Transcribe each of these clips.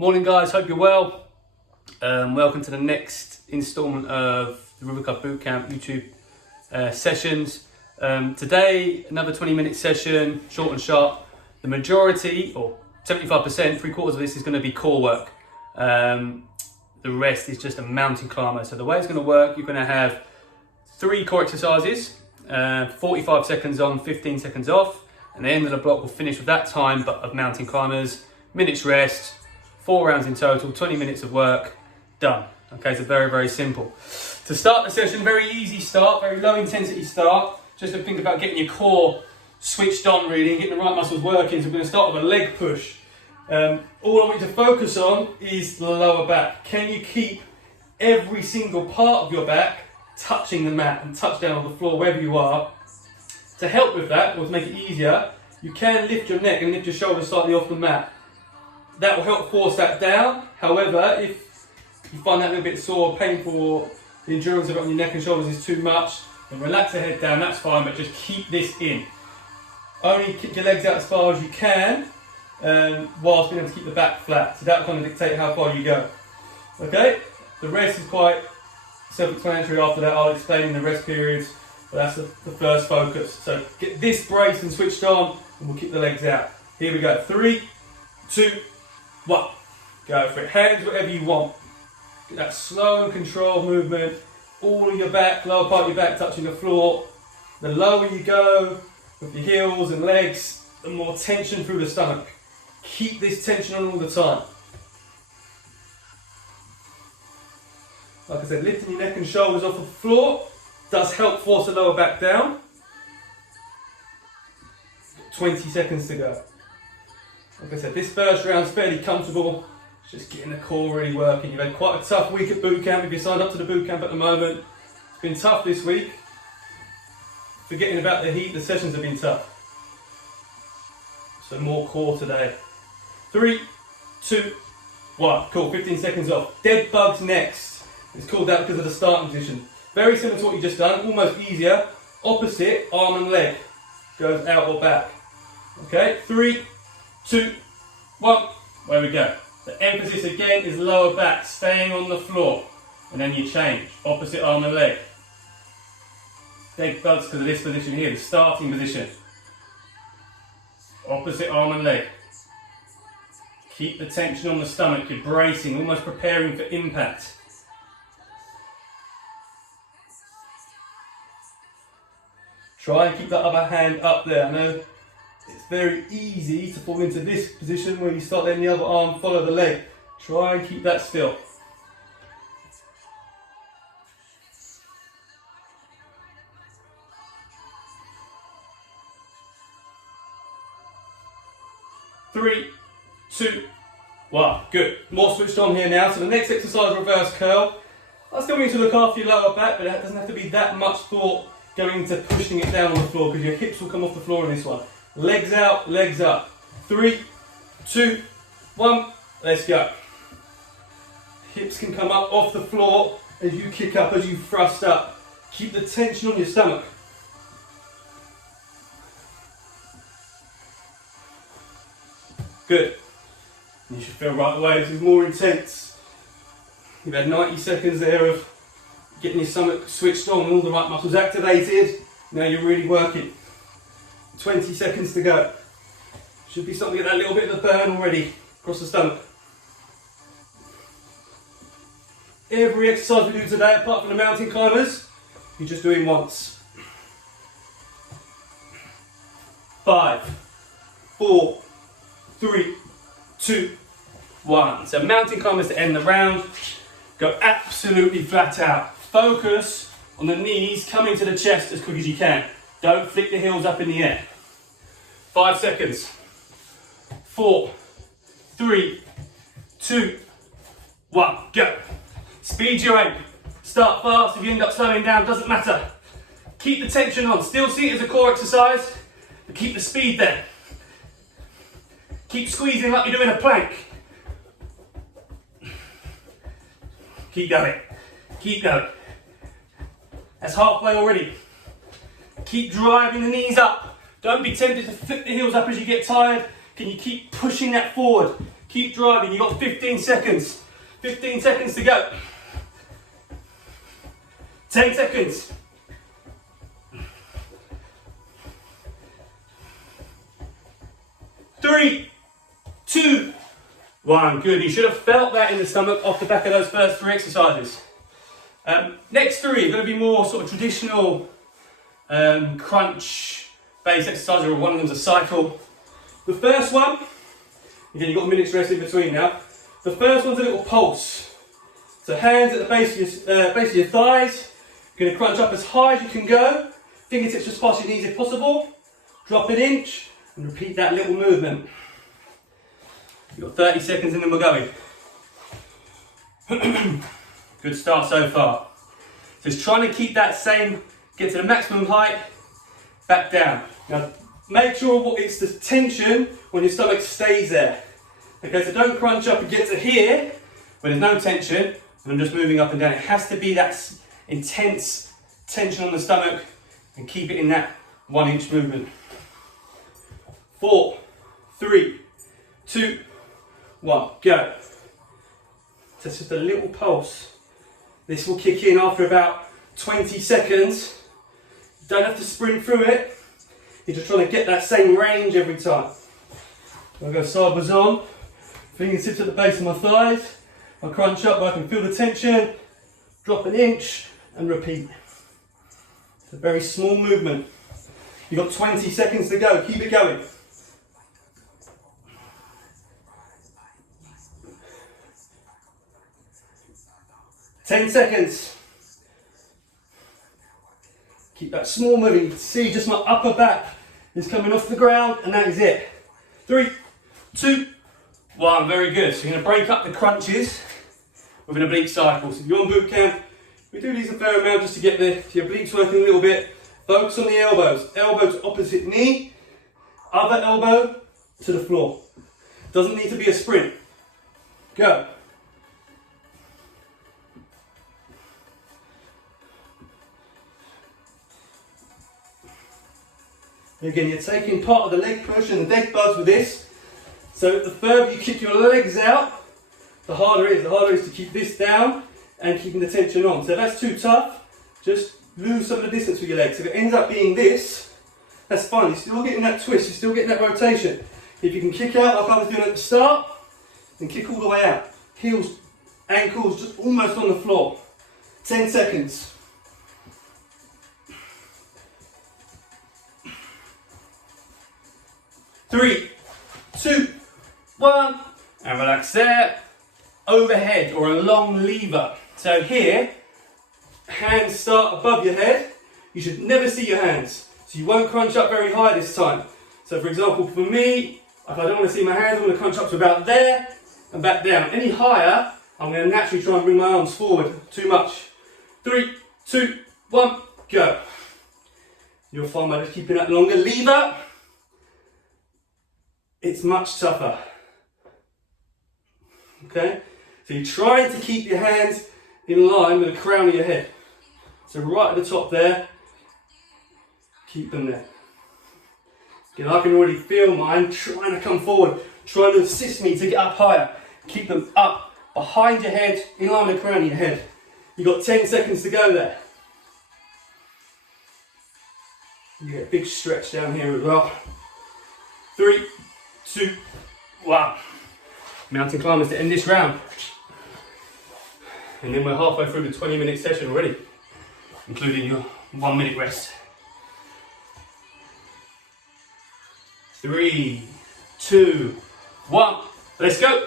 Morning guys, hope you're well. Welcome to the next instalment of the River Club Bootcamp YouTube sessions. Today, another 20-minute session, short and sharp. The majority, or 75%, 3/4 of this is going to be core work. The rest is just a mountain climber. So the way it's going to work, you're going to have 3 core exercises, 45 seconds on, 15 seconds off. And the end of the block will finish with that time but of mountain climbers, minutes rest, 4 rounds in total, 20 minutes of work, done. Okay, so very, very simple. To start the session, very easy start, very low intensity start. Just to think about getting your core switched on really, and getting the right muscles working. So we're going to start with a leg push. All I want you to focus on is the lower back. Can you keep every single part of your back touching the mat and touch down on the floor wherever you are? To help with that, or to make it easier, you can lift your neck and lift your shoulders slightly off the mat. That will help force that down. However, if you find that a little bit sore, painful, or the endurance of it on your neck and shoulders is too much, then relax the head down, that's fine, but just keep this in. Only keep your legs out as far as you can, whilst being able to keep the back flat. So that will kind of dictate how far you go. Okay? The rest is quite self-explanatory after that. I'll explain in the rest periods, but that's the first focus. So get this braced and switched on, and we'll keep the legs out. Here we go. 3, 2, 1. Go for it. Hands whatever you want. Get that slow and controlled movement. All of your back, lower part of your back touching the floor. The lower you go with your heels and legs, the more tension through the stomach. Keep this tension on all the time. Like I said, lifting your neck and shoulders off the floor does help force the lower back down. 20 seconds to go. Like I said, this first round's fairly comfortable. It's just getting the core really working. You've had quite a tough week at boot camp if you signed up to the boot camp at the moment. It's been tough this week. Forgetting about the heat, the sessions have been tough. So more core today. 3, 2, 1. Cool, 15 seconds off. Dead bugs next. It's called that because of the starting position. Very similar to what you just done, almost easier. Opposite, arm and leg. Goes out or back. Okay, 3, 2, 1. There we go. The emphasis again is lower back, staying on the floor. And then you change. Opposite arm and leg. Dead bugs because of this position here, the starting position. Opposite arm and leg. Keep the tension on the stomach, you're bracing, almost preparing for impact. Try and keep that other hand up there. I know it's very easy to fall into this position where you start letting the other arm follow the leg. Try and keep that still. Three, 2, 1. Good. More switched on here now. So the next exercise, reverse curl. That's going to look after your lower back, but it doesn't have to be that much thought going into pushing it down on the floor because your hips will come off the floor in this one. Legs out, legs up. 3, 2, 1. Let's go. Hips can come up off the floor as you kick up, as you thrust up. Keep the tension on your stomach. Good. You should feel right away this is more intense. You've had 90 seconds there of getting your stomach switched on, all the right muscles activated. Now you're really working. 20 seconds to go. Should be starting to get that little bit of the burn already across the stomach. Every exercise we do today, apart from the mountain climbers, you're just doing once. 5, 4, 3, 2, 1. So mountain climbers to end the round. Go absolutely flat out. Focus on the knees coming to the chest as quick as you can. Don't flick the heels up in the air. 5 seconds. 4, 3, 2, 1. Go. Speed your aim. Start fast. If you end up slowing down, doesn't matter. Keep the tension on. Still see it as a core exercise, but keep the speed there. Keep squeezing like you're doing a plank. Keep going. Keep going. That's halfway already. Keep driving the knees up. Don't be tempted to flip the heels up as you get tired. Can you keep pushing that forward? Keep driving. You've got 15 seconds. 15 seconds to go. 10 seconds. 3, 2, 1. Good. You should have felt that in the stomach off the back of those first 3 exercises. Next 3 are going to be more sort of traditional crunch-based exercises, or one of them's a cycle. The first one, again, you've got a minute's rest in between now. The first one's a little pulse. So hands at the base of your thighs. You're going to crunch up as high as you can go. Fingertips just past your knees if possible. Drop an inch and repeat that little movement. You've got 30 seconds and then we're going. Good start so far. Just trying to keep that same, get to the maximum height, back down. Now make sure it's the tension when your stomach stays there. Okay, so don't crunch up and get to here when there's no tension and I'm just moving up and down. It has to be that intense tension on the stomach and keep it in that 1 inch movement. 4, 3, 2, 1, go. So it's just a little pulse. This will kick in after about 20 seconds. You don't have to sprint through it. You're just trying to get that same range every time. I'll go sideways on, fingertips at the base of my thighs. I'll crunch up where I can feel the tension, drop an inch and repeat. It's a very small movement. You've got 20 seconds to go, keep it going. Ten seconds. Keep that small moving. You can see just my upper back is coming off the ground and that is it. 3, 2, 1. Very good. So you're going to break up the crunches with an oblique cycle. So if you're on boot camp, we do these a fair amount just to get your obliques working a little bit. Focus on the elbows. Elbows opposite knee, other elbow to the floor. Doesn't need to be a sprint. Go. Again, you're taking part of the leg push and the leg buzz with this. So the further you kick your legs out, the harder it is. The harder it is to keep this down and keeping the tension on. So if that's too tough, just lose some of the distance with your legs. If it ends up being this, that's fine. You're still getting that twist, you're still getting that rotation. If you can kick out like I was doing at the start, then kick all the way out. Heels, ankles just almost on the floor. 10 seconds. 3, 2, 1, and relax there. Overhead or a long lever. So here, hands start above your head. You should never see your hands. So you won't crunch up very high this time. So for example, for me, if I don't want to see my hands, I'm going to crunch up to about there and back down. Any higher, I'm going to naturally try and bring my arms forward. Too much. 3, 2, 1, go. You'll find by just keeping that longer lever, it's much tougher. Okay? So you're trying to keep your hands in line with the crown of your head. So right at the top there, keep them there. Again, I can already feel mine trying to come forward, trying to assist me to get up higher. Keep them up behind your head, in line with the crown of your head. You've got 10 seconds to go there. You get a big stretch down here as well. 3, 2, 1. Mountain climbers to end this round. And then we're halfway through the 20-minute session already, including your 1 minute rest. 3, 2, 1. Let's go.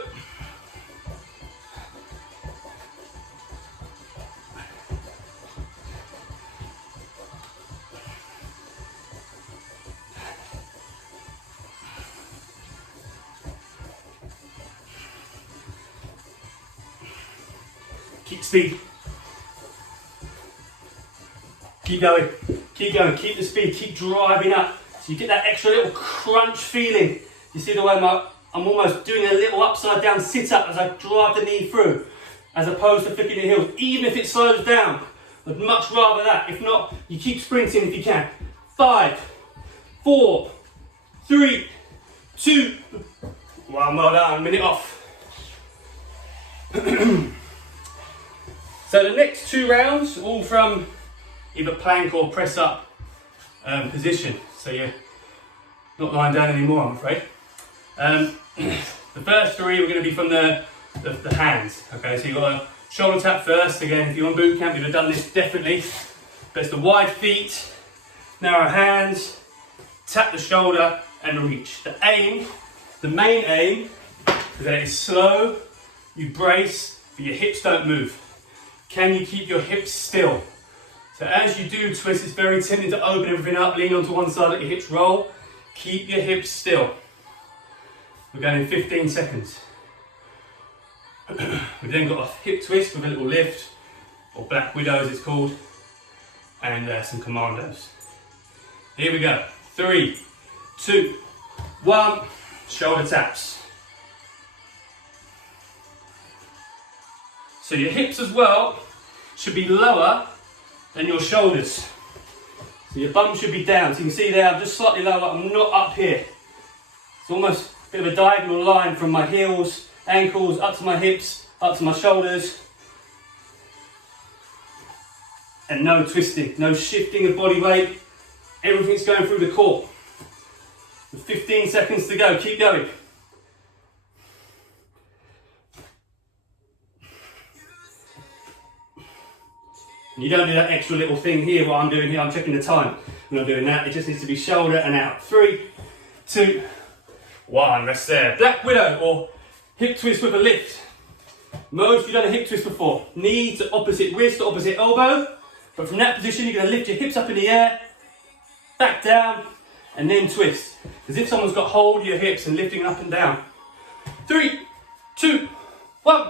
Keep speed. Keep going. Keep going. Keep the speed. Keep driving up. So you get that extra little crunch feeling. You see the way I'm almost doing a little upside down sit up as I drive the knee through, as opposed to flicking the heels. Even if it slows down, I'd much rather that. If not, you keep sprinting if you can. 5, 4, 3, 2, 1. Well done. Minute off. So the next 2 rounds, all from either plank or press up position. So you're not lying down anymore, I'm afraid. The first 3 we're going to be from the hands. Okay, so you've got a shoulder tap first. Again, if you're on boot camp, you've done this definitely. But it's the wide feet, narrow hands, tap the shoulder and reach. The main aim is that it's slow, you brace, but your hips don't move. Can you keep your hips still? So as you do twist, it's very tempting to open everything up, lean onto one side, let your hips roll. Keep your hips still. We're going in 15 seconds. We've then got a hip twist with a little lift, or Black Widow as it's called, and some commandos. Here we go. 3, 2, 1, shoulder taps. So your hips as well should be lower than your shoulders. So your bum should be down. So you can see there, I'm just slightly lower, I'm not up here. It's almost a bit of a diagonal line from my heels, ankles, up to my hips, up to my shoulders. And no twisting, no shifting of body weight. Everything's going through the core. With 15 seconds to go, keep going. You don't do that extra little thing here, what I'm doing here, I'm checking the time. I'm not doing that, it just needs to be shoulder and out. 3, 2, 1, rest there. Black Widow, or hip twist with a lift. Most of you done a hip twist before. Knee to opposite wrist to opposite elbow. But from that position, you're going to lift your hips up in the air, back down, and then twist. As if someone's got hold of your hips and lifting up and down. 3, 2, 1.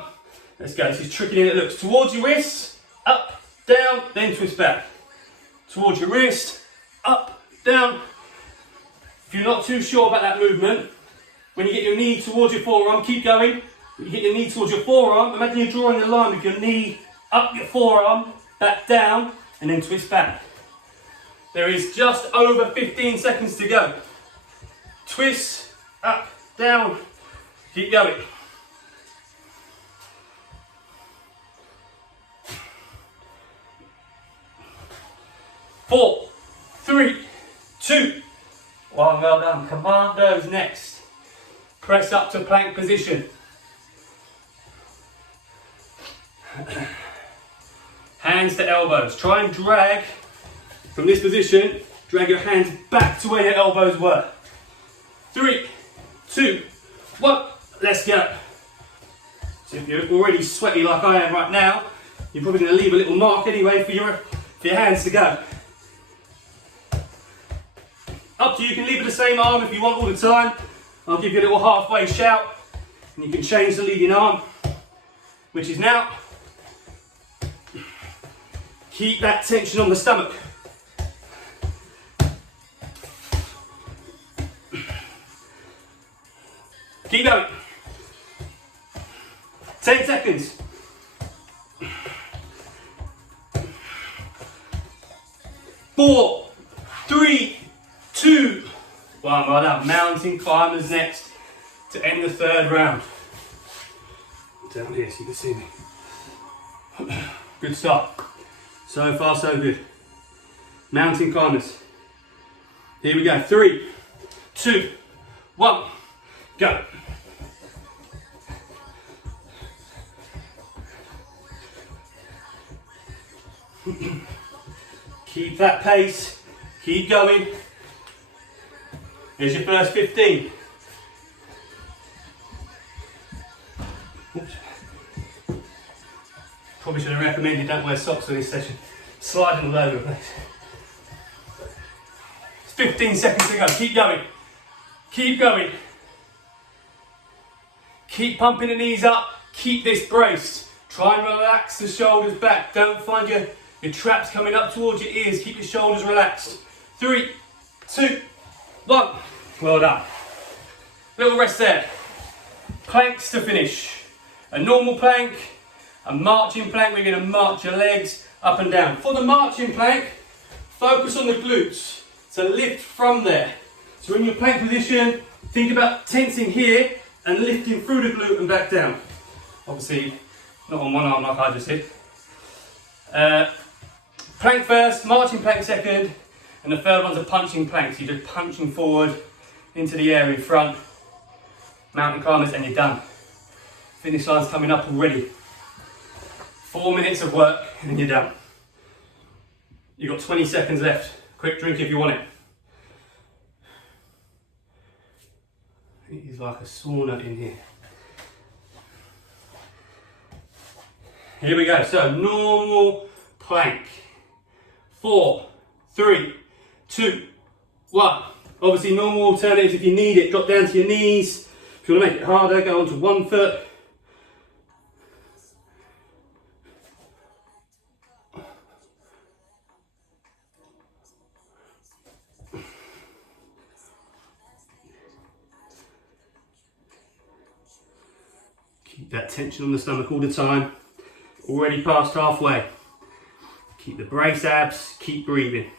Let's go. This is tricky and it looks. Towards your wrists, up, down, then twist back. Towards your wrist, up, down. If you're not too sure about that movement, when you get your knee towards your forearm, keep going. When you get your knee towards your forearm, imagine you're drawing a line with your knee up your forearm, back down, and then twist back. There is just over 15 seconds to go. Twist, up, down, keep going. Four, 3, 2, 1, well done. Commandos next. Press up to plank position. Hands to elbows. Try and drag from this position, drag your hands back to where your elbows were. 3, 2, 1, let's go. So if you're already sweaty like I am right now, you're probably going to leave a little mark anyway for your hands to go. Up to you, you can leave it the same arm if you want all the time. I'll give you a little halfway shout and you can change the leading arm, which is now. Keep that tension on the stomach. Keep going. 10 seconds. 4, 3, 2, 1. Well done. Mountain climbers next to end the 3rd round. Down here so you can see me. Good start. So far, so good. Mountain climbers. Here we go. 3, 2, 1, go. Keep that pace. Keep going. Here's your first 15. Oops. Probably should have recommended don't wear socks for this session. Sliding all over the place. It's 15 seconds to go. Keep going. Keep going. Keep pumping the knees up. Keep this braced. Try and relax the shoulders back. Don't find your traps coming up towards your ears. Keep your shoulders relaxed. 3, 2, 1. Well done. Little rest there. Planks to finish. A normal plank, a marching plank. We're going to march your legs up and down. For the marching plank, focus on the glutes. So lift from there. So in your plank position, think about tensing here and lifting through the glute and back down. Obviously, not on one arm like I just did. Plank first, marching plank second, and the third one's a punching plank. So you're just punching forward into the air in front, mountain climbers, and you're done. Finish line's coming up already. 4 minutes of work and you're done. You've got 20 seconds left. Quick drink if you want it. It is like a sauna in here. Here we go. So normal plank. 4, 3, 2, 1. Obviously normal alternatives if you need it. Drop down to your knees. If you want to make it harder, go onto one foot. Keep that tension on the stomach all the time. Already past halfway. Keep the brace abs, keep breathing.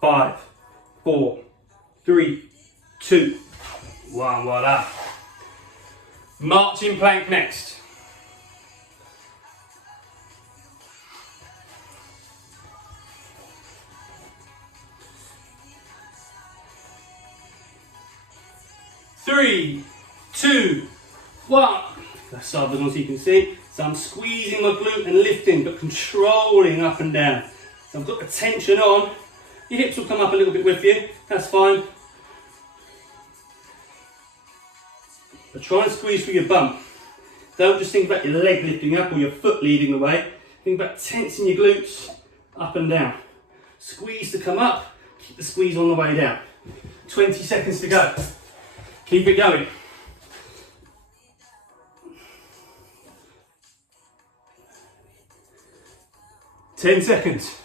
Five, 4, 3, 2, 1. Well done. Marching plank next. Three, 2, 1. That's side as you can see. So I'm squeezing my glute and lifting, but controlling up and down. So I've got the tension on. Your hips will come up a little bit with you. That's fine. But try and squeeze through your bum. Don't just think about your leg lifting up or your foot leading the way. Think about tensing your glutes up and down. Squeeze to come up. Keep the squeeze on the way down. 20 seconds to go. Keep it going. Ten seconds.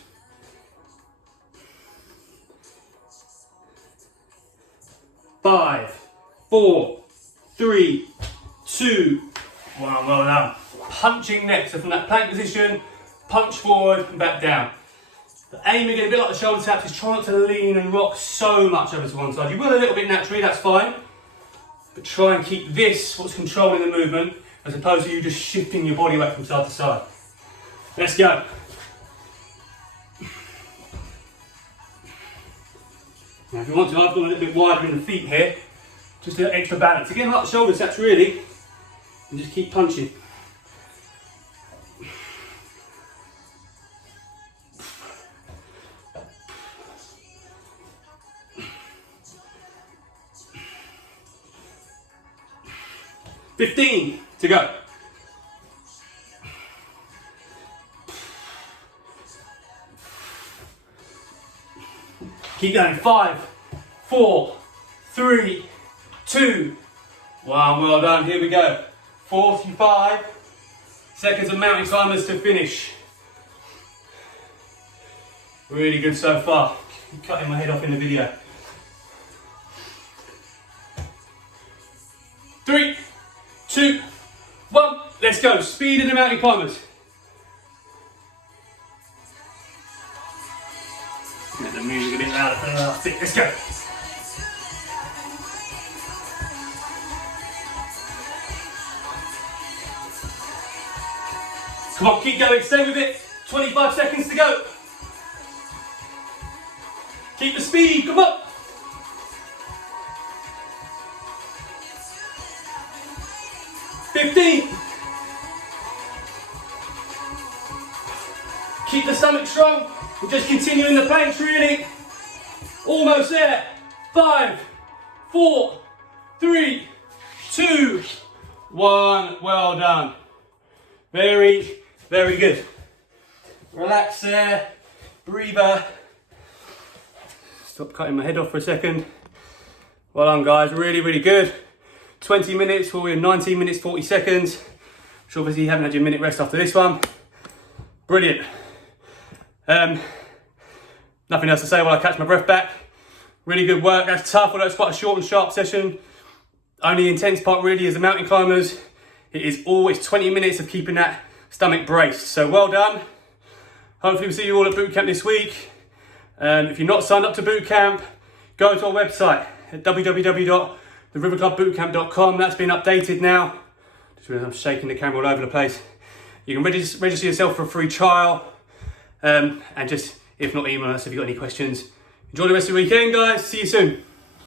5, 4, 3, 2, 1. Well done. Punching next. So from that plank position, punch forward and back down. The aim again, a bit like the shoulder taps, is try not to lean and rock so much over to one side. You will a little bit naturally, that's fine. But try and keep this what's controlling the movement, as opposed to you just shifting your body weight from side to side. Let's go. Now if you want to, I've gone a little bit wider in the feet here, just to extra balance. Again, like the shoulder taps really, and just keep punching. $15 to go. Keep going. 5, 4, 3, 2, 1. Well done. Here we go. 45 seconds of mountain climbers to finish. Really good so far. I'm cutting my head off in the video. 3, 2, 1. Let's go. Speed in the mountain climbers. Get the music a bit louder for the last bit. Let's go. Come on, keep going. Stay with it. 25 seconds to go. Keep the speed. Come on. 15. Keep the stomach strong. We're just continuing the planks really. Almost there. 5, 4, 3, 2, 1. Well done. Very, very good. Relax there. Breather. Stop cutting my head off for a second. Well done guys, really, really good. 20 minutes, we're in 19 minutes, 40 seconds. Which obviously you haven't had your minute rest after this one. Brilliant. Nothing else to say while I catch my breath back. Really good work. That's tough, although it's quite a short and sharp session. Only intense part really is the mountain climbers. It is always 20 minutes of keeping that stomach braced. So well done. Hopefully we'll see you all at boot camp this week. If you're not signed up to bootcamp, go to our website at www.theriverclubbootcamp.com. That's been updated now. Just realised I'm shaking the camera all over the place. You can register yourself for a free trial, and just, if not, email us if you've got any questions. Enjoy the rest of the weekend, guys. See you soon.